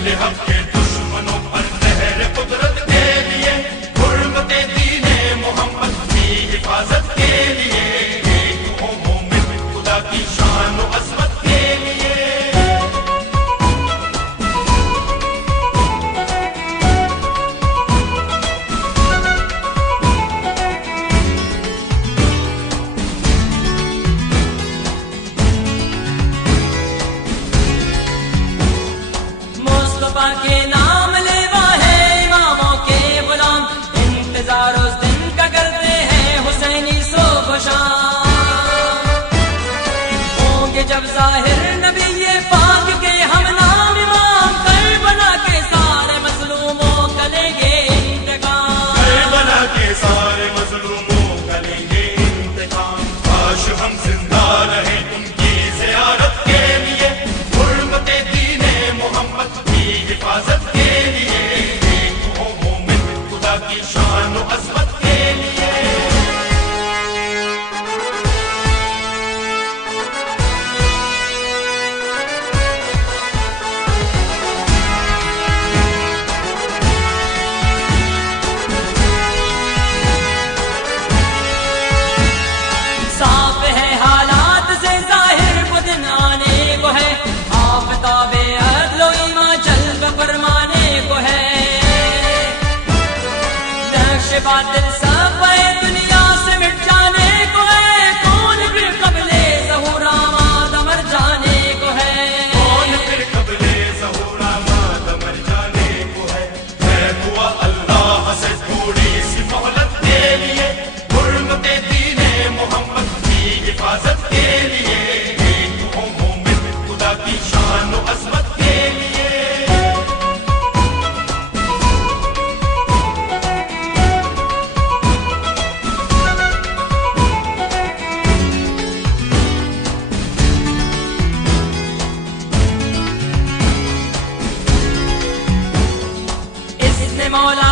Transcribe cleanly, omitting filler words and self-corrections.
اہل حق کے دشمنوں پر لہر قدرت کے لیے، حرمت دین محمد کی حفاظت کے لیے، ایک ہو مومن خدا کی شان و عظمت کے لیے۔ مصطفیٰ کے نام لیوا ہے اماموں کے غلام، انتظار اس دن کا کرتے ہیں حسینی صبح و شام۔ ہوں گے جب ظاہر نبی پاک کے ہم نام امام، کربلا کے سارے مظلوموں کا لیں گے انتقام، کربلا کے سارے مظلوموں کا لیں گے انتقام۔ کاش ہم زندہ رہیں ان کی زیارت کے لیے، حرمت دین محمد کی حفاظت کے لیے، ایک ہو مومن خدا کی شان و عظمت کے لیے۔ صاف ہے حالات سے ظاہر وہ دن آنے کو ہے، آفتاب عدل و ایمان جلوہ فرمانے کو ہے۔ نقش باطل سب دنیا سے مٹ جانے کو ہے، کون پھر قبل ظہور آماد مر جانے کو ہے، کون پھر قبل ظہور آماد مر جانے کو ہے۔ ہوا اللہ سے تھوڑی سی مہلت کے لیے، حرمت دین محمد کی حفاظت کے لیے، ایک ہو مومن خدا کی شان و عظمت کے لیے۔ اس نے مولا